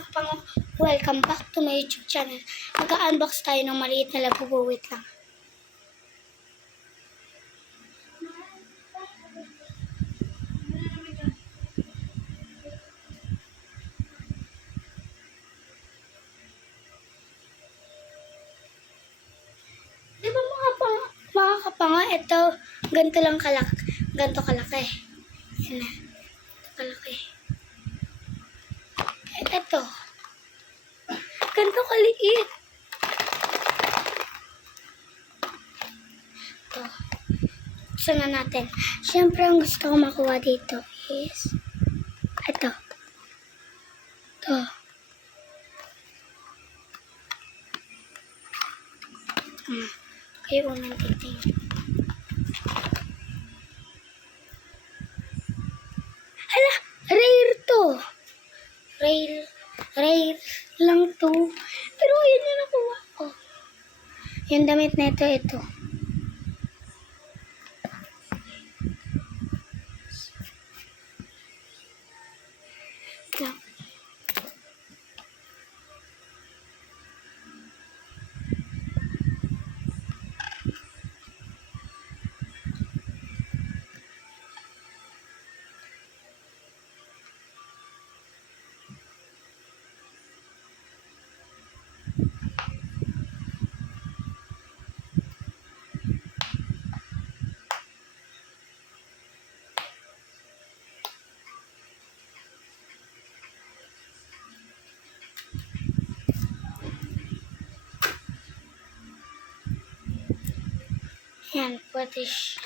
mga kapango, welcome back to my YouTube channel. Mag-unbox tayo ng maliit na labubu. Wait lang. Di ba mga kapango, ito, ganito lang kalaki. Ganito kalaki. Yan na. Ito kalaki. Ito. Ganito kaliit. Ito. Buksan na natin. Siyempre, ang gusto ko makuha dito is ito. Ito. Kayo unang titingin. Hala! Rare to! Rare lang to. Pero yun yung nakuha ko. Yung damit na ito. Ito. Yan, pwede siya.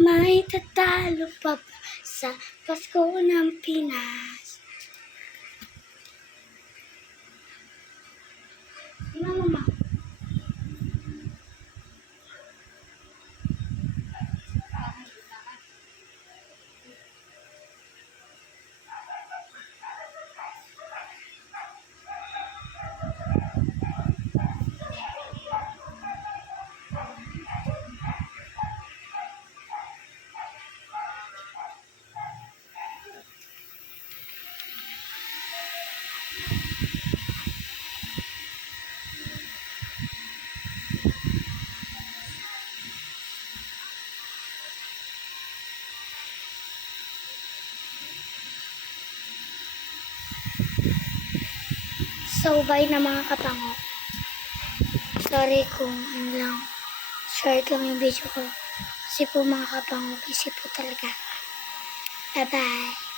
May tatalo pa ba sa Pasko ng Pinas? Mama. So, bye na mga kapango. Sorry kung ano lang, short lang yung video ko. Kasi po mga kapango, busy po talaga. Bye-bye.